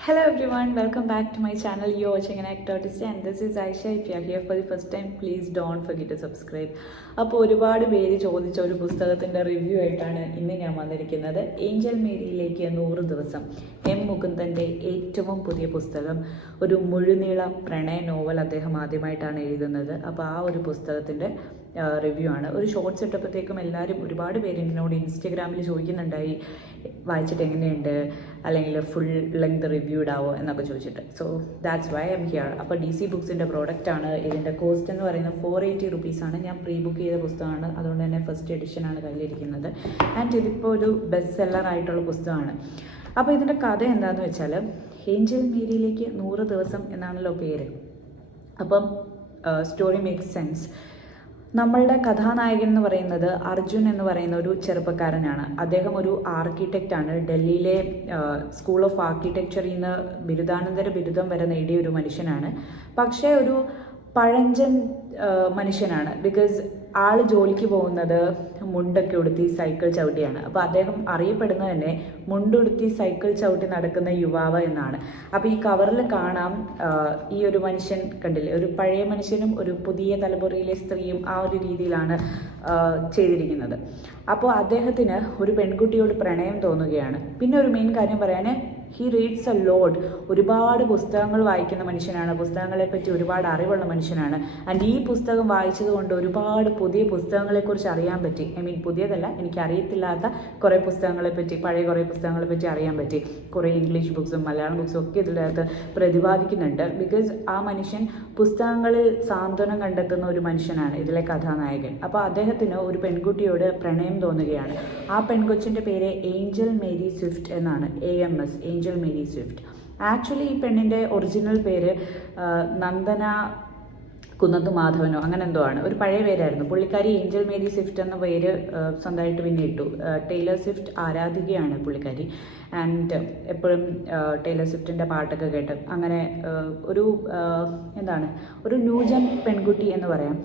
Hello everyone, welcome back to my channel. You're watching an actor artist and this is Aisha. If you are here for the first time, please don't forget to subscribe. അപ്പോൾ ഒരുപാട് പേര് ചോദിച്ച ഒരു പുസ്തകത്തിന്റെ review ആയിട്ടാണ് ഇന്ന് ഞാൻ വന്നിരിക്കുന്നത് ഏഞ്ചൽ മേരിയിലേക്ക് നൂറ് ദിവസം എം മുകുന്ദന്റെ ഏറ്റവും പുതിയ പുസ്തകം ഒരു മുഴുനീള പ്രണയ നോവൽ അദ്ദേഹം ആദ്യമായിട്ടാണ് എഴുതുന്നത് അപ്പോൾ ആ ഒരു പുസ്തകത്തിന്റെ റിവ്യൂ ആണ്. ഒരു ഷോർട്സ് ഇട്ടപ്പോഴത്തേക്കും എല്ലാവരും ഒരുപാട് പേര് എന്നോട് ഇൻസ്റ്റഗ്രാമിൽ ചോദിക്കുന്നുണ്ടായി വായിച്ചിട്ട് എങ്ങനെയുണ്ട്? അല്ലെങ്കിൽ ഫുൾ ലെങ്ത് റിവ്യൂ ഇടാവോ എന്നൊക്കെ ചോദിച്ചിട്ട്. So that's why I'm here അപ്പോൾ ഡി സി ബുക്സിന്റെ ആണ്. ഇതിന്റെ കോസ്റ്റ് എന്ന് പറയുന്നത് ഫോർ എയ്റ്റി റുപ്പീസാണ് ഞാൻ പ്രീ ബുക്ക് ചെയ്ത പുസ്തകമാണ്. അതുകൊണ്ട് തന്നെ ഫസ്റ്റ് എഡിഷനാണ് കയ്യിലിരിക്കുന്നത്. ആൻഡ് ഇതിപ്പോൾ ഒരു ബെസ്റ്റ് സെല്ലർ ആയിട്ടുള്ള പുസ്തകമാണ്. അപ്പോൾ ഇതിന്റെ കഥ എന്താണെന്ന് വെച്ചാൽ ഏഞ്ചൽ മേരിയിലേക്ക് നൂറ് ദിവസം എന്നാണല്ലോ പേര്. അപ്പം സ്റ്റോറി മേക്ക് സെൻസ് നമ്മളുടെ കഥാനായകൻ എന്ന് പറയുന്നത് അർജുൻ എന്ന് പറയുന്ന ഒരു ചെറുപ്പക്കാരനാണ്. അദ്ദേഹം ഒരു ആർക്കിടെക്റ്റ് ആണ്. ഡൽഹിയിലെ സ്കൂൾ ഓഫ് ആർക്കിടെക്ചറിൽ നിന്ന് ബിരുദാനന്തര ബിരുദം വരെ നേടിയ ഒരു മനുഷ്യനാണ്. പക്ഷേ ഒരു പഴഞ്ചൻ മനുഷ്യനാണ്. ബിക്കോസ് ആൾ ജോലിക്ക് പോകുന്നത് മുണ്ടൊക്കെ ഉടുത്തി സൈക്കിൾ ചവിട്ടിയാണ്. അപ്പോൾ അദ്ദേഹം അറിയപ്പെടുന്നത് തന്നെ മുണ്ടുടുത്തി സൈക്കിൾ ചവിട്ടി നടക്കുന്ന യുവാവ് എന്നാണ്. അപ്പോൾ ഈ കവറിൽ കാണാം ഈ ഒരു മനുഷ്യൻ കണ്ടില്ലേ? ഒരു പഴയ മനുഷ്യനും ഒരു പുതിയ തലമുറയിലെ സ്ത്രീയും ആ ഒരു രീതിയിലാണ് ചെയ്തിരിക്കുന്നത്. അപ്പോൾ അദ്ദേഹത്തിന് ഒരു പെൺകുട്ടിയോട് പ്രണയം തോന്നുകയാണ്. പിന്നെ ഒരു മെയിൻ കാര്യം പറയാൻ ഹി റീഡ്സ് എ ലോഡ് ഒരുപാട് പുസ്തകങ്ങൾ വായിക്കുന്ന മനുഷ്യനാണ്. പുസ്തകങ്ങളെ പറ്റി ഒരുപാട് അറിവുള്ള മനുഷ്യനാണ്. ആൻഡ് ഈ പുസ്തകം വായിച്ചത് കൊണ്ട് ഒരുപാട് പുതിയ പുസ്തകങ്ങളെക്കുറിച്ച് അറിയാൻ പറ്റി. ഐ മീൻ പുതിയതല്ല എനിക്ക് അറിയത്തില്ലാത്ത കുറേ പുസ്തകങ്ങളെ പറ്റി പഴയ കുറേ പുസ്തകങ്ങളെ പറ്റി അറിയാൻ പറ്റി. കുറേ ഇംഗ്ലീഷ് ബുക്സും മലയാളം ബുക്സും ഒക്കെ ഇതിനകത്ത് പ്രതിപാദിക്കുന്നുണ്ട്. ബിക്കോസ് ആ മനുഷ്യൻ പുസ്തകങ്ങളിൽ സാന്ത്വനം കണ്ടെത്തുന്ന ഒരു മനുഷ്യനാണ് ഇതിലെ കഥാനായകൻ. അപ്പോൾ അദ്ദേഹത്തിന് ഒരു പെൺകുട്ടിയോട് പ്രണയം തോന്നുകയാണ്. ആ പെൺകൊച്ചിന്റെ പേര് ഏഞ്ചൽ മേരി സ്വിഫ്റ്റ് എന്നാണ്. A M S Angel Mary Swift. Actually ഈ പെണ്ണിന്റെ ഒറിജിനൽ പേര് നന്ദന കുന്നത്ത് മാധവനോ അങ്ങനെ എന്തോ ആണ്. ഒരു പഴയ പേരായിരുന്നു. പുള്ളിക്കാരി ഏഞ്ചൽ മേരി സ്വിഫ്റ്റ് എന്ന പേര് സ്വന്തമായിട്ട് പിന്നെ ഇട്ടു. ടൈലർ സ്വിഫ്റ്റ് ആരാധികയാണ് പുള്ളിക്കാരി. ആൻഡ് എപ്പോഴും ടൈലർ സ്വിഫ്റ്റിന്റെ പാട്ടൊക്കെ കേട്ട് അങ്ങനെ ഒരു എന്താണ് ഒരു ന്യൂജൻ പെൺകുട്ടി എന്ന് പറയാം.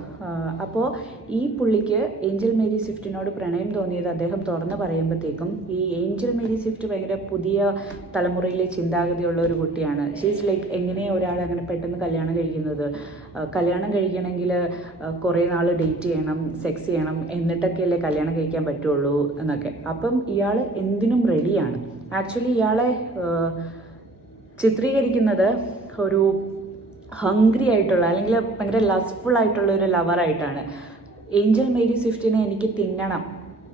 അപ്പോൾ ഈ പുള്ളിക്ക് ഏഞ്ചൽ മേരി സ്വിഫ്റ്റിനോട് പ്രണയം തോന്നിയത് അദ്ദേഹം തുറന്ന് പറയുമ്പോഴത്തേക്കും ഈ ഏഞ്ചൽ മേരി സ്വിഫ്റ്റ് ഭയങ്കര പുതിയ തലമുറയിലെ ചിന്താഗതിയുള്ള ഒരു കുട്ടിയാണ്. ഷീസ് ലൈക്ക് എങ്ങനെയാണ് ഒരാൾ അങ്ങനെ പെട്ടെന്ന് കല്യാണം കഴിക്കുന്നത്? കല്യാണം കഴിക്കണമെങ്കിൽ കുറേ നാൾ ഡേറ്റ് ചെയ്യണം സെക്സ് ചെയ്യണം എന്നിട്ടൊക്കെയല്ലേ കല്യാണം കഴിക്കാൻ പറ്റുള്ളൂ എന്നൊക്കെ. അപ്പം ഇയാൾ എന്തിനും റെഡിയാണ് ആക്ച്വലി ഇയാളെ ചിത്രീകരിക്കുന്നത് ഒരു ഹംഗ്രി ആയിട്ടുള്ള അല്ലെങ്കിൽ ഭയങ്കര ലസ്ഫുൾ ആയിട്ടുള്ള ഒരു ലവറായിട്ടാണ് ഏഞ്ചൽ മേരി സ്വിഫ്റ്റിനെ എനിക്ക് തിന്നണം.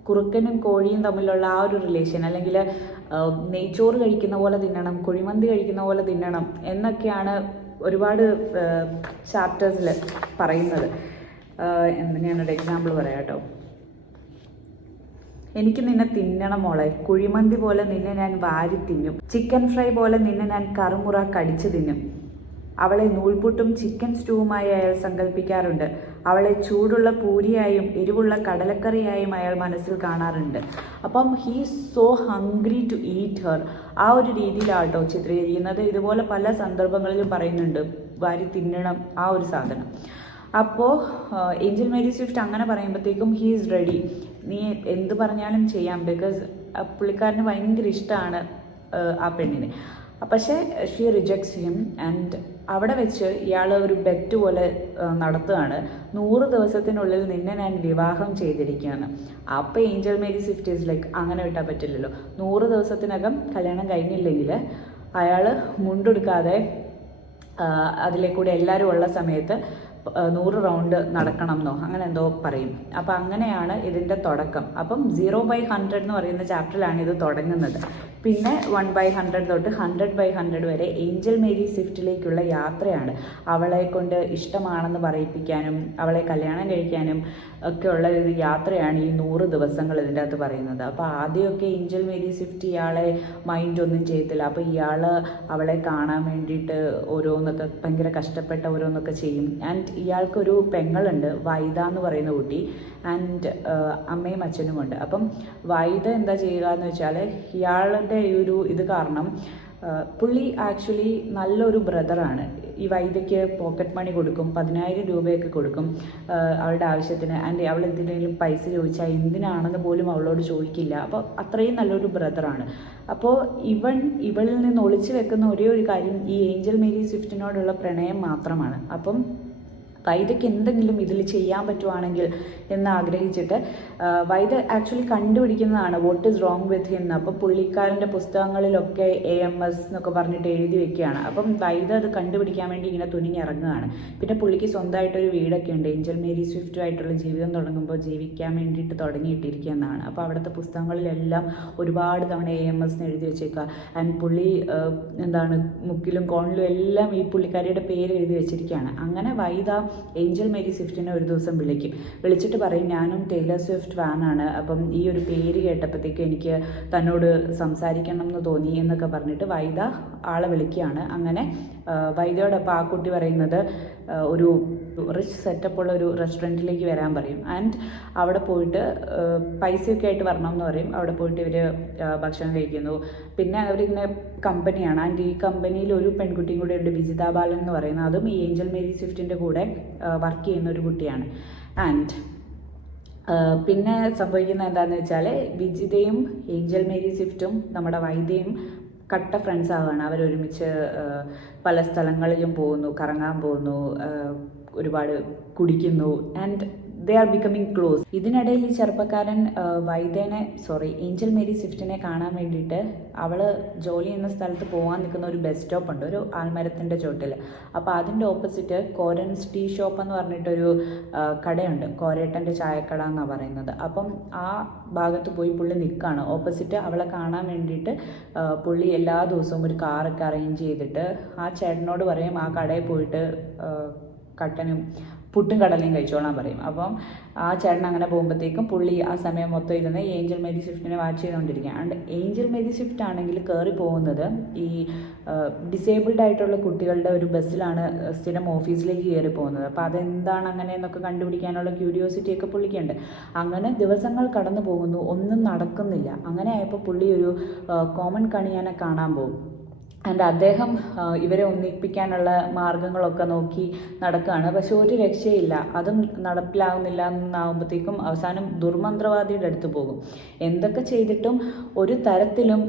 കുറുക്കനും കോഴിയും തമ്മിലുള്ള ആ ഒരു റിലേഷൻ അല്ലെങ്കിൽ നെയ്ച്ചോറ് കഴിക്കുന്ന പോലെ തിന്നണം കുഴിമന്തി കഴിക്കുന്ന പോലെ തിന്നണം എന്നൊക്കെയാണ് ഒരുപാട് ചാപ്റ്റേഴ്സിൽ പറയുന്നത്. എന്ന് ഞാനൊരു എക്സാമ്പിൾ പറയാം കേട്ടോ എനിക്ക് നിന്നെ തിന്നണം മോളെ. കുഴിമന്തി പോലെ നിന്നെ ഞാൻ വാരി തിന്നും. ചിക്കൻ ഫ്രൈ പോലെ നിന്നെ ഞാൻ കറുമുറ കടിച്ചു തിന്നും. അവളെ നൂൽപുട്ടും ചിക്കൻ സ്റ്റൂവുമായി അയാൾ സങ്കല്പിക്കാറുണ്ട് അവളെ ചൂടുള്ള പൂരിയായും എരിവുള്ള കടലക്കറിയായും അയാൾ മനസ്സിൽ കാണാറുണ്ട്. അപ്പം he so hungry to eat her ആ ഒരു രീതിയിലാട്ടോ ചിത്രീകരിക്കുന്നത്. ഇതുപോലെ പല സന്ദർഭങ്ങളിലും പറയുന്നുണ്ട്. വാരി തിന്നണം ആ ഒരു സാധനം. അപ്പോൾ ഏഞ്ചൽ മേരി സ്വിഫ്റ്റ് അങ്ങനെ പറയുമ്പോഴത്തേക്കും ഹീ ഈസ് റെഡി നീ എന്ത് പറഞ്ഞാലും ചെയ്യാം. ബിക്കോസ് പുള്ളിക്കാരന് ഭയങ്കര ഇഷ്ടമാണ് ആ പെണ്ണിനെ. പക്ഷേ ഷീ റിജക്ട്സ് ഹിം ആൻഡ് അവിടെ വെച്ച് ഇയാൾ ഒരു ബെറ്റ് പോലെ നടത്തുകയാണ്. നൂറ് ദിവസത്തിനുള്ളിൽ നിന്നെ ഞാൻ വിവാഹം ചെയ്തിരിക്കുകയാണ്. അപ്പോൾ Angel Mary Swift is like അങ്ങനെ വിട്ടാൽ പറ്റില്ലല്ലോ. നൂറ് ദിവസത്തിനകം കല്യാണം കഴിഞ്ഞില്ലെങ്കിൽ അയാൾ മുണ്ടെടുക്കാതെ അതിലെ കൂടെ എല്ലാവരും ഉള്ള സമയത്ത് നൂറ് റൗണ്ട് നടക്കണം എന്നോ അങ്ങനെ എന്തോ പറയും. അപ്പം അങ്ങനെയാണ് ഇതിന്റെ തുടക്കം. അപ്പം സീറോ ബൈ ഹൺഡ്രഡ് എന്ന് പറയുന്ന ചാപ്റ്ററിലാണ് ഇത് തുടങ്ങുന്നത്. പിന്നെ വൺ ബൈ ഹൺഡ്രഡ് തൊട്ട് ഹൺഡ്രഡ് ബൈ ഹൺഡ്രഡ് വരെ ഏഞ്ചൽ മേരി സ്വിഫ്റ്റിലേക്കുള്ള യാത്രയാണ്. അവളെ കൊണ്ട് ഇഷ്ടമാണെന്ന് പറയിപ്പിക്കാനും അവളെ കല്യാണം കഴിക്കാനും ഒക്കെ ഉള്ള ഒരു യാത്രയാണ് ഈ നൂറ് ദിവസങ്ങൾ ഇതിന്റെ അകത്ത് പറയുന്നത്. അപ്പോൾ ആദ്യമൊക്കെ ഏഞ്ചൽ മേരി സ്വിഫ്റ്റ് ഇയാളെ മൈൻഡ് ഒന്നും ചെയ്യത്തില്ല. അപ്പോൾ ഇയാൾ അവളെ കാണാൻ വേണ്ടിയിട്ട് ഓരോന്നൊക്കെ ഭയങ്കര കഷ്ടപ്പെട്ട ഓരോന്നൊക്കെ ചെയ്യും. ആൻഡ് ഇയാൾക്കൊരു പെങ്ങളുണ്ട് വൈദ എന്ന് പറയുന്ന കുട്ടി. ആൻഡ് അമ്മയും അച്ഛനുമുണ്ട് അപ്പം വൈദ എന്താ ചെയ്യുക എന്ന് വെച്ചാൽ ഇയാളുടെ ഈ ഒരു ഇത് കാരണം പുള്ളി ആക്ച്വലി നല്ലൊരു ബ്രദറാണ് ഈ വൈദ്യയ്ക്ക് പോക്കറ്റ് മണി കൊടുക്കും പതിനായിരം രൂപയൊക്കെ കൊടുക്കും അവളുടെ ആവശ്യത്തിന്. ആൻഡ് അവൾ എന്തിനെങ്കിലും പൈസ ചോദിച്ചാൽ എന്തിനാണെന്ന് പോലും അവളോട് ചോദിക്കില്ല. അപ്പോൾ അത്രയും നല്ലൊരു ബ്രദറാണ് അപ്പോൾ ഇവൻ ഇവളിൽ നിന്ന് ഒളിച്ചു വെക്കുന്ന ഒരേ ഒരു കാര്യം ഈ ഏഞ്ചൽ മേരി സ്വിഫ്റ്റിനോടുള്ള പ്രണയം മാത്രമാണ്. അപ്പം വൈദ്യക്ക് എന്തെങ്കിലും ഇതിൽ ചെയ്യാൻ പറ്റുവാണെങ്കിൽ എന്ന് ആഗ്രഹിച്ചിട്ട് വൈദ actually കണ്ടുപിടിക്കുന്നതാണ് what is wrong with him എന്ന് അപ്പം പുള്ളിക്കാരന്റെ പുസ്തകങ്ങളിലൊക്കെ എ എം എസ് എന്നൊക്കെ പറഞ്ഞിട്ട് എഴുതി വെക്കുകയാണ്. അപ്പം വൈദ അത് കണ്ടുപിടിക്കാൻ വേണ്ടി ഇങ്ങനെ തുനിഞ്ഞിറങ്ങുകയാണ്. പിന്നെ പുള്ളിക്ക് സ്വന്തമായിട്ടൊരു വീടൊക്കെ ഉണ്ട്. ഏഞ്ചൽ മേരി സ്വിഫ്റ്റുമായിട്ടുള്ള ജീവിതം തുടങ്ങുമ്പോൾ ജീവിക്കാൻ വേണ്ടിയിട്ട് തുടങ്ങിയിട്ടിരിക്കുന്നതാണ് അപ്പോൾ അവിടുത്തെ പുസ്തകങ്ങളിലെല്ലാം ഒരുപാട് തവണ എ എം എസ് എഴുതി വെച്ചേക്കുക. ആൻഡ് പുള്ളി എന്താണ് മുക്കിലും കോണിലും എല്ലാം ഈ പുള്ളിക്കാരിയുടെ പേര് എഴുതി വെച്ചിരിക്കുകയാണ്. അങ്ങനെ വൈദ ഏഞ്ചൽ മേരി സ്വിഫ്റ്റിനെ ഒരു ദിവസം വിളിക്കും. വിളിച്ചിട്ട് പറയും ഞാനും ടൈലർ സ്വിഫ്റ്റ് ഫാനാണ്. അപ്പം ഈ ഒരു പേര് കേട്ടപ്പോഴത്തേക്ക് എനിക്ക് തന്നോട് സംസാരിക്കണം എന്ന് തോന്നി എന്നൊക്കെ പറഞ്ഞിട്ട് വൈദ ആളെ വിളിക്കുകയാണ്. അങ്ങനെ വൈദയോടൊപ്പം ആ കുട്ടി പറയുന്നത് ഒരു റിച്ച് സെറ്റപ്പ് ഉള്ള ഒരു റെസ്റ്റോറന്റിലേക്ക് വരാൻ പറയും. ആൻഡ് അവിടെ പോയിട്ട് പൈസയൊക്കെ ആയിട്ട് വരണം എന്ന് പറയും. അവിടെ പോയിട്ട് ഇവർ ഭക്ഷണം കഴിക്കുന്നു. പിന്നെ അവരിങ്ങനെ കമ്പനിയാണ് ആൻഡ് ഈ കമ്പനിയിൽ ഒരു പെൺകുട്ടിയും കൂടെ ഉണ്ട് വിജിത ബാലൻ എന്ന് പറയുന്നത്. അതും ഈ ഏഞ്ചൽ മേരി സ്വിഫ്റ്റിന്റെ കൂടെ വർക്ക് ചെയ്യുന്ന ഒരു കുട്ടിയാണ്. ആൻഡ് പിന്നെ സംഭവിക്കുന്നത് എന്താണെന്ന് വെച്ചാൽ വിജിതയും ഏഞ്ചൽ മേരി സ്വിഫ്റ്റും നമ്മുടെ വൈദ്യയും കട്ട ഫ്രണ്ട്സ് ആവുകയാണ്. അവരൊരുമിച്ച് പല സ്ഥലങ്ങളിലും പോകുന്നു കറങ്ങാൻ പോകുന്നു ഒരുപാട് കുടിക്കുന്നു. And they are becoming close ഇതിനിടയിൽ ഈ ചെറുപ്പക്കാരൻ വൈദ്യനെ സോറി ഏഞ്ചൽ മേരി സ്വിഫ്റ്റിനെ കാണാൻ വേണ്ടിയിട്ട് അവൾ ജോലി ചെയ്യുന്ന സ്ഥലത്ത് പോകാൻ നിൽക്കുന്ന ഒരു ബസ് സ്റ്റോപ്പ് ഉണ്ട് ഒരു ആൽമരത്തിന്റെ ചോട്ടിൽ അപ്പോൾ അതിന്റെ ഓപ്പോസിറ്റ് കോരൻസ് ടീ ഷോപ്പ് എന്ന് പറഞ്ഞിട്ടൊരു കടയുണ്ട് കോരേട്ടന്റെ ചായക്കട എന്നാണ് പറയുന്നത്. അപ്പം ആ ഭാഗത്ത് പോയി പുള്ളി നിൽക്കുകയാണ് ഓപ്പോസിറ്റ് അവളെ കാണാൻ വേണ്ടിയിട്ട് പുള്ളി എല്ലാ ദിവസവും ഒരു കാറൊക്കെ അറേഞ്ച് ചെയ്തിട്ട് ആ ചേട്ടനോട് പറയും ആ കടയിൽ പോയിട്ട് കട്ടനും പുട്ടും കടലയും കഴിച്ചോളാൻ പറയും. അപ്പം ആ ചേട്ടൻ അങ്ങനെ പോകുമ്പോഴത്തേക്കും പുള്ളി ആ സമയം മൊത്തം ഇരുന്ന് ഏഞ്ചൽ മേരി സ്വിഫ്റ്റിനെ വാച്ച് ചെയ്തുകൊണ്ടിരിക്കുക ആൻഡ് ഏഞ്ചൽ മേരി സ്വിഫ്റ്റ് ആണെങ്കിൽ കയറി പോകുന്നത് ഈ ഡിസേബിൾഡ് ആയിട്ടുള്ള കുട്ടികളുടെ ഒരു ബസ്സിലാണ് സ്ഥിരം ഓഫീസിലേക്ക് കയറി പോകുന്നത്. അപ്പോൾ അതെന്താണ് അങ്ങനെ എന്നൊക്കെ കണ്ടുപിടിക്കാനുള്ള ക്യൂരിയോസിറ്റി ഒക്കെ പുള്ളിക്കുണ്ട്. അങ്ങനെ ദിവസങ്ങൾ കടന്നു പോകുന്നു ഒന്നും നടക്കുന്നില്ല. അങ്ങനെ ആയപ്പോൾ പുള്ളി ഒരു കോമൺ കണിയാനെ കാണാൻ പോകും. ആൻഡ് അദ്ദേഹം ഇവരെ ഒന്നിപ്പിക്കാനുള്ള മാർഗങ്ങളൊക്കെ നോക്കി നടക്കുകയാണ് പക്ഷെ ഒരു രക്ഷയില്ല. അതും നടപ്പിലാവുന്നില്ല എന്നാകുമ്പോഴത്തേക്കും അവസാനം ദുർമന്ത്രവാദിയുടെ അടുത്ത് പോകും. എന്തൊക്കെ ചെയ്തിട്ടും ഒരു തരത്തിലും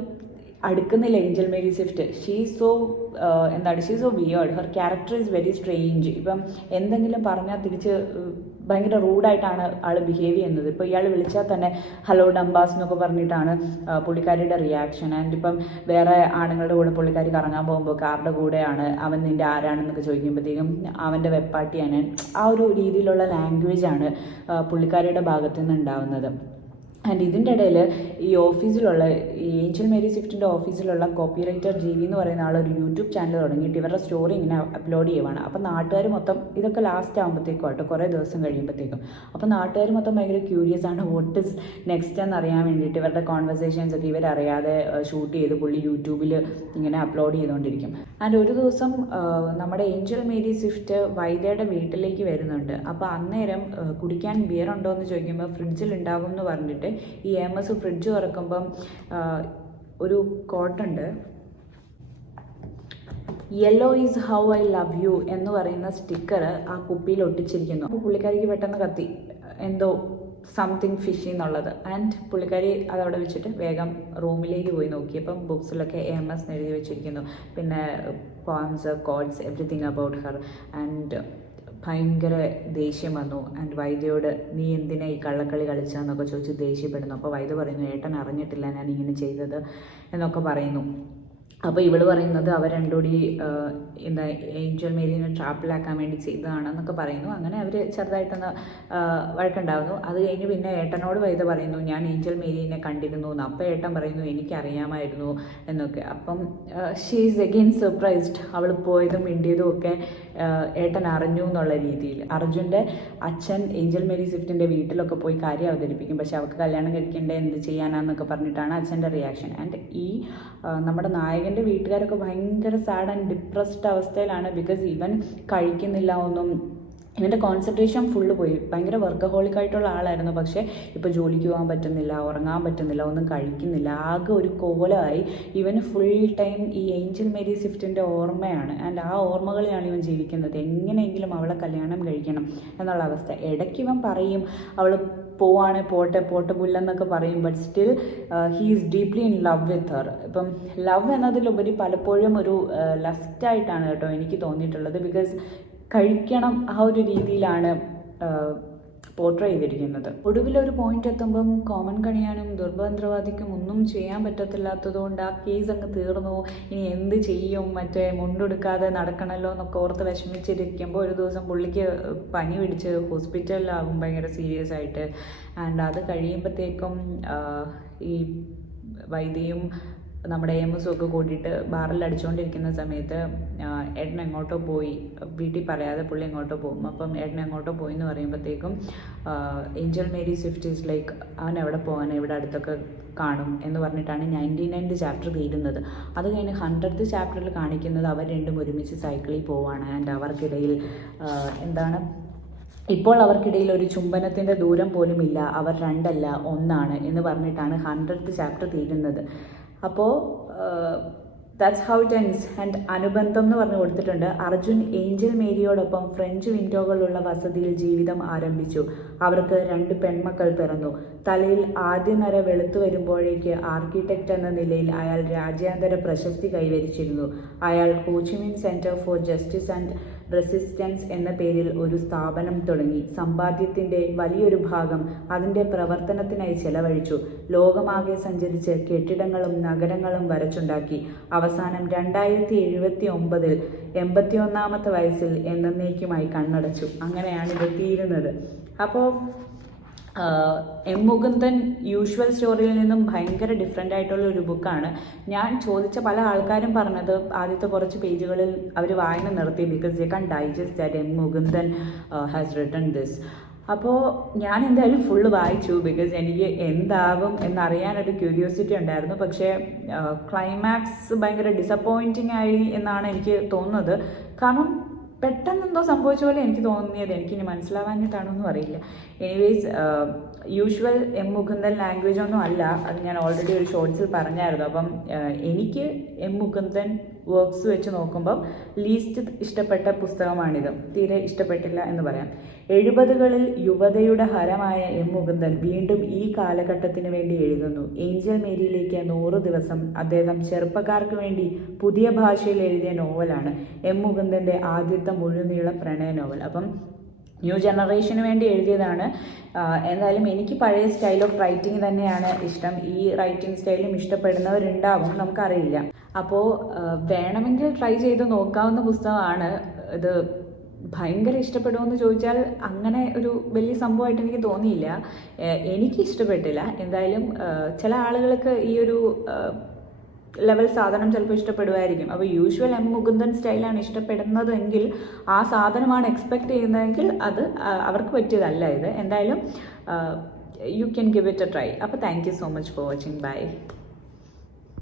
അടുക്കുന്നില്ല Angel Mary Swift. She so എന്താണ് she so weird her character is very strange ഇപ്പം എന്തെങ്കിലും പറഞ്ഞാൽ തിരിച്ച് ഭയങ്കര റൂഡായിട്ടാണ് ആൾ ബിഹേവ് ചെയ്യുന്നത്. ഇപ്പോൾ ഇയാൾ വിളിച്ചാൽ തന്നെ ഹലോ ഡംബാസ് എന്നൊക്കെ പറഞ്ഞിട്ടാണ് പുള്ളിക്കാരിയുടെ റിയാക്ഷൻ ആൻഡ് ഇപ്പം വേറെ ആണുങ്ങളുടെ കൂടെ പുള്ളിക്കാരി കറങ്ങാൻ പോകുമ്പോൾ കാറുടെ കൂടെയാണ് അവൻ നിന്റെ ആരാണെന്നൊക്കെ ചോദിക്കുമ്പോഴത്തേക്കും അവന്റെ വെപ്പാട്ടിയാണ്. ആ ഒരു രീതിയിലുള്ള ലാംഗ്വേജാണ് പുള്ളിക്കാരിയുടെ ഭാഗത്തു നിന്ന് ഉണ്ടാവുന്നത്. ആൻഡ് ഇതിന്റെ ഇടയിൽ ഈ ഓഫീസിലുള്ള ഈ ഏഞ്ചൽ മേരി സ്വിഫ്റ്റിന്റെ ഓഫീസിലുള്ള കോപ്പി റൈറ്റർ ജി വി എന്ന് പറയുന്ന ആൾ ഒരു യൂട്യൂബ് ചാനൽ തുടങ്ങിയിട്ട് ഇവരുടെ സ്റ്റോറി ഇങ്ങനെ അപ്ലോഡ് ചെയ്യുവാണ്. അപ്പോൾ നാട്ടുകാർ മൊത്തം ഇതൊക്കെ ലാസ്റ്റ് ആകുമ്പോഴത്തേക്കും ആട്ടോ കുറേ ദിവസം കഴിയുമ്പോഴത്തേക്കും അപ്പോൾ നാട്ടുകാർ മൊത്തം ഭയങ്കര ക്യൂരിയസ് ആണ്. വോട്ട് ഇസ് നെക്സ്റ്റ് എന്ന് അറിയാൻ വേണ്ടിയിട്ട് ഇവരുടെ കോൺവെർസേഷൻസ് ഒക്കെ ഇവരറിയാതെ ഷൂട്ട് ചെയ്ത് പുള്ളി യൂട്യൂബിൽ ഇങ്ങനെ അപ്ലോഡ് ചെയ്തുകൊണ്ടിരിക്കും. ആൻഡ് ഒരു ദിവസം നമ്മുടെ ഏഞ്ചൽ മേരി സ്വിഫ്റ്റ് വൈദ്യയുടെ വീട്ടിലേക്ക് വരുന്നുണ്ട്. അപ്പോൾ അന്നേരം കുടിക്കാൻ ബിയർ ഉണ്ടോ എന്ന് ചോദിക്കുമ്പോൾ ഫ്രിഡ്ജിൽ ഉണ്ടാകും എന്ന് പറഞ്ഞിട്ട് ഈ എം എസ് ഫ്രിഡ്ജ് തുറക്കുമ്പം ഒരു കോട്ടുണ്ട് yellow is how I love you എന്ന് പറയുന്ന സ്റ്റിക്കർ ആ കുപ്പിയിൽ ഒട്ടിച്ചിരിക്കുന്നു. അപ്പോൾ പുള്ളിക്കാരിക്ക് പെട്ടെന്ന് കത്തി. എന്തോ സംതിങ് ഫിഷി എന്നുള്ളത്. ആൻഡ് പുള്ളിക്കാരി അതവിടെ വെച്ചിട്ട് വേഗം റൂമിലേക്ക് പോയി നോക്കിയപ്പം ബുക്സിലൊക്കെ എം എസ് എഴുതി വെച്ചിരിക്കുന്നു. പിന്നെ poems quotes everything about her and ഭയങ്കര ദേഷ്യം വന്നു. ആൻഡ് വൈദ്യയോട് നീ എന്തിനാ ഈ കള്ളക്കളി കളിച്ചതെന്നൊക്കെ ചോദിച്ച് ദേഷ്യപ്പെടുന്നു. അപ്പോൾ വൈദ്യ പറയുന്നു ഏട്ടൻ അറിഞ്ഞിട്ടില്ല ഞാൻ ഇങ്ങനെ ചെയ്തത് എന്നൊക്കെ പറയുന്നു. അപ്പോൾ ഇവൾ പറയുന്നത് അവർ രണ്ടുകൂടി എന്താ ഏഞ്ചൽ മേരിനെ ട്രാപ്പിലാക്കാൻ വേണ്ടി ചെയ്തതാണെന്നൊക്കെ പറയുന്നു. അങ്ങനെ അവർ ചെറുതായിട്ടൊന്ന് വഴക്കുണ്ടാകുന്നു അത് കഴിഞ്ഞ് പിന്നെ ഏട്ടനോട് വൈദ പറയുന്നു ഞാൻ ഏഞ്ചൽ മേരിനെ കണ്ടിരുന്നു എന്ന്. അപ്പോൾ ഏട്ടൻ പറയുന്നു എനിക്കറിയാമായിരുന്നു എന്നൊക്കെ. അപ്പം ഷീ ഈസ് അഗെയിൻ സർപ്രൈസ്ഡ് അവൾ പോയതും മിണ്ടിയതും ഒക്കെ ഏട്ടൻ അറിഞ്ഞു എന്നുള്ള രീതിയിൽ. അർജുന്റെ അച്ഛൻ ഏഞ്ചൽ മേരി സ്വിഫ്റ്റിന്റെ വീട്ടിലൊക്കെ പോയി കാര്യം അവതരിപ്പിക്കും. പക്ഷെ അവൾക്ക് കല്യാണം കഴിക്കേണ്ടത് എന്ത് ചെയ്യാനാന്നൊക്കെ പറഞ്ഞിട്ടാണ് അച്ഛന്റെ റിയാക്ഷൻ ആൻഡ് ഈ നമ്മുടെ നമ്മുടെ നായകന്റെ വീട്ടുകാരൊക്കെ ഭയങ്കര സാഡ് ആൻഡ് ഡിപ്രസ്ഡ് അവസ്ഥയിലാണ് ബിക്കോസ് ഈവൻ കഴിക്കുന്നില്ല ഒന്നും. ഇവന്റെ കോൺസെൻട്രേഷൻ ഫുള്ള് പോയി. ഭയങ്കര വർക്കഹോളിക് ആയിട്ടുള്ള ആളായിരുന്നു. പക്ഷേ ഇപ്പോൾ ജോലിക്ക് പോകാൻ പറ്റുന്നില്ല ഉറങ്ങാൻ പറ്റുന്നില്ല ഒന്നും കഴിക്കുന്നില്ല. ആകെ ഒരു കോലമായി ഇവന് ഫുൾ ടൈം ഈ ഏഞ്ചൽ മേരി സ്വിഫ്റ്റിന്റെ ഓർമ്മയാണ്. ആൻഡ് ആ ഓർമ്മകളിലാണ് ഇവൻ ജീവിക്കുന്നത്. എങ്ങനെയെങ്കിലും അവളെ കല്യാണം കഴിക്കണം എന്നുള്ള അവസ്ഥ. ഇടയ്ക്ക് ഇവൻ പറയും അവൾ പോവാണ് പോട്ടെ പോട്ടെ പുല്ലെന്നൊക്കെ പറയും. But still he is deeply in love with her ഇപ്പം ലവ് എന്നതിലുപരി പലപ്പോഴും ഒരു ലസ്റ്റായിട്ടാണ് കേട്ടോ എനിക്ക് തോന്നിയിട്ടുള്ളത്. ബിക്കോസ് കഴിക്കണം ആ ഒരു രീതിയിലാണ് പോർട്രേ ചെയ്തിരിക്കുന്നത്. ഒടുവിൽ ഒരു പോയിന്റ് എത്തുമ്പം കോമൺ കണിയാനും ദുർബന്ധവാദിക്കും ഒന്നും ചെയ്യാൻ പറ്റത്തില്ലാത്തതുകൊണ്ട് ആ കേസ് അങ്ങ് തീർന്നു. ഇനി എന്ത് ചെയ്യും? മറ്റേ മുണ്ടെടുക്കാതെ നടക്കണമല്ലോ എന്നൊക്കെ ഓർത്ത് വിഷമിച്ചിരിക്കുമ്പോൾ ഒരു ദിവസം പുള്ളിക്ക് പനി പിടിച്ച് ഹോസ്പിറ്റലിലാകും ഭയങ്കര സീരിയസ് ആയിട്ട്. ആൻഡ് അത് കഴിയുമ്പോഴത്തേക്കും ഈ വൈദ്യയും നമ്മുടെ എംഎസും ഒക്കെ കൂട്ടിയിട്ട് ബാറിൽ അടിച്ചുകൊണ്ടിരിക്കുന്ന സമയത്ത് ഏട്ടൻ എങ്ങോട്ടോ പോയി. വീട്ടിൽ പറയാതെ പുള്ളി എങ്ങോട്ടോ പോകും. അപ്പം ഏട്ടൻ എങ്ങോട്ടോ പോയി എന്ന് പറയുമ്പോഴത്തേക്കും Angel Mary Swift is like അവൻ എവിടെ പോകാൻ ഇവിടെ അടുത്തൊക്കെ കാണും എന്ന് പറഞ്ഞിട്ടാണ് നയന്റി നയൻത് ചാപ്റ്റർ തീരുന്നത് അത് കഴിഞ്ഞ് ഹൺഡ്രഡ് ചാപ്റ്ററിൽ കാണിക്കുന്നത് അവർ രണ്ടും ഒരുമിച്ച് സൈക്കിളിൽ പോവാണ്. ആൻഡ് അവർക്കിടയിൽ എന്താണ് ഇപ്പോൾ അവർക്കിടയിൽ ഒരു ചുംബനത്തിന്റെ ദൂരം പോലും ഇല്ല അവർ രണ്ടല്ല ഒന്നാണ് എന്ന് പറഞ്ഞിട്ടാണ് ഹൺഡ്രഡ് ചാപ്റ്റർ തീരുന്നത്. അപ്പോൾ that's how it ends and അനുബന്ധം എന്ന് പറഞ്ഞു കൊടുത്തിട്ടുണ്ട്. അർജുൻ ഏഞ്ചൽ മേരിയോടൊപ്പം ഫ്രഞ്ച് വിൻഡോകളുള്ള വസതിയിൽ ജീവിതം ആരംഭിച്ചു. അവർക്ക് രണ്ട് പെൺമക്കൾ പിറന്നു. തലയിൽ ആദ്യ നര വെളുത്തു വരുമ്പോഴേക്ക് ആർക്കിടെക്റ്റ് എന്ന നിലയിൽ അയാൾ രാജ്യാന്തര പ്രശസ്തി കൈവരിച്ചിരുന്നു. അയാൾ Ho Chi Minh Centre for Justice and Resistance എന്ന പേരിൽ ഒരു സ്ഥാപനം തുടങ്ങി. സമ്പാദ്യത്തിന്റെ വലിയൊരു ഭാഗം അതിന്റെ പ്രവർത്തനത്തിനായി ചെലവഴിച്ചു. ലോകമാകെ സഞ്ചരിച്ച് കെട്ടിടങ്ങളും നഗരങ്ങളും വരച്ചുണ്ടാക്കി. അവസാനം രണ്ടായിരത്തി എഴുപത്തി ഒമ്പതിൽ എൺപത്തിയൊന്നാമത്തെ വയസ്സിൽ എന്നേക്കുമായി കണ്ണടച്ചു. അങ്ങനെയാണ് ഇത് തീരുന്നത്. അപ്പോൾ എം മുകുന്ദൻ യൂഷ്വൽ സ്റ്റോറിയിൽ നിന്നും ഭയങ്കര ഡിഫറെന്റ് ആയിട്ടുള്ള ഒരു ബുക്കാണ് ഞാൻ ചോദിച്ച പല ആൾക്കാരും പറഞ്ഞത് ആദ്യത്തെ കുറച്ച് പേജുകളിൽ അവർ വായന നിർത്തി because they can digest that M Mukundan has written this അപ്പോൾ ഞാൻ എന്തായാലും ഫുള്ള് വായിച്ചു ബിക്കോസ് എനിക്ക് എന്താകും എന്നറിയാനൊരു ക്യൂരിയോസിറ്റി ഉണ്ടായിരുന്നു. പക്ഷേ ക്ലൈമാക്സ് ഭയങ്കര ഡിസപ്പോയിന്റിംഗ് ആയി എന്നാണ് എനിക്ക് തോന്നുന്നത്. കാരണം പെട്ടെന്ന് എന്തോ സംഭവിച്ച പോലെ എനിക്ക് തോന്നിയത്. എനിക്കിനി മനസ്സിലാവാഞ്ഞിട്ടാണോന്നും അറിയില്ല. Anyways usual M Mukundan language ഒന്നും അല്ല. അത് ഞാൻ ഓൾറെഡി ഒരു ഷോർട്സിൽ പറഞ്ഞായിരുന്നു. അപ്പം എനിക്ക് എം മുകുന്ദൻ വർക്ക്സ് വെച്ച് നോക്കുമ്പം ലീസ്റ്റ് ഇഷ്ടപ്പെട്ട പുസ്തകമാണിത്. തീരെ ഇഷ്ടപ്പെട്ടില്ല എന്ന് പറയാം. എഴുപതുകളിൽ യുവതയുടെ ഹരമായ എം മുകുന്ദൻ വീണ്ടും ഈ കാലഘട്ടത്തിന് വേണ്ടി എഴുതുന്നു. ഏഞ്ചൽ മേരിയിലേക്ക് നൂറ് ദിവസം അദ്ദേഹം ചെറുപ്പക്കാർക്ക് വേണ്ടി പുതിയ ഭാഷയിൽ എഴുതിയ നോവലാണ് എം മുകുന്ദന്റെ ആദ്യത്തെ മുഴുനീള പ്രണയ നോവൽ. അപ്പം ന്യൂ ജനറേഷന് വേണ്ടി എഴുതിയതാണ്. എന്തായാലും എനിക്ക് പഴയ സ്റ്റൈൽ ഓഫ് റൈറ്റിംഗ് തന്നെയാണ് ഇഷ്ടം. ഈ റൈറ്റിംഗ് സ്റ്റൈലും ഇഷ്ടപ്പെടുന്നവരുണ്ടാവും നമുക്കറിയില്ല. അപ്പോൾ വേണമെങ്കിൽ ട്രൈ ചെയ്ത് നോക്കാവുന്ന പുസ്തകമാണ്. ഇത് ഭയങ്കര ഇഷ്ടപ്പെടുമെന്ന് ചോദിച്ചാൽ അങ്ങനെ ഒരു വലിയ സംഭവമായിട്ട് എനിക്ക് തോന്നിയില്ല. എനിക്ക് ഇഷ്ടപ്പെട്ടില്ല. എന്തായാലും ചില ആളുകൾക്ക് ഈ ഒരു ലെവൽ സാധനം ചിലപ്പോൾ ഇഷ്ടപ്പെടുമായിരിക്കും അപ്പോൾ യൂഷ്വൽ എം മുകുന്ദൻ സ്റ്റൈലാണ് ഇഷ്ടപ്പെടുന്നതെങ്കിൽ ആ സാധനമാണ് എക്സ്പെക്ട് ചെയ്യുന്നതെങ്കിൽ അത് അവർക്ക് പറ്റിയതല്ല ഇത്. എന്തായാലും you can give it a try അപ്പോൾ thank you so much for watching bye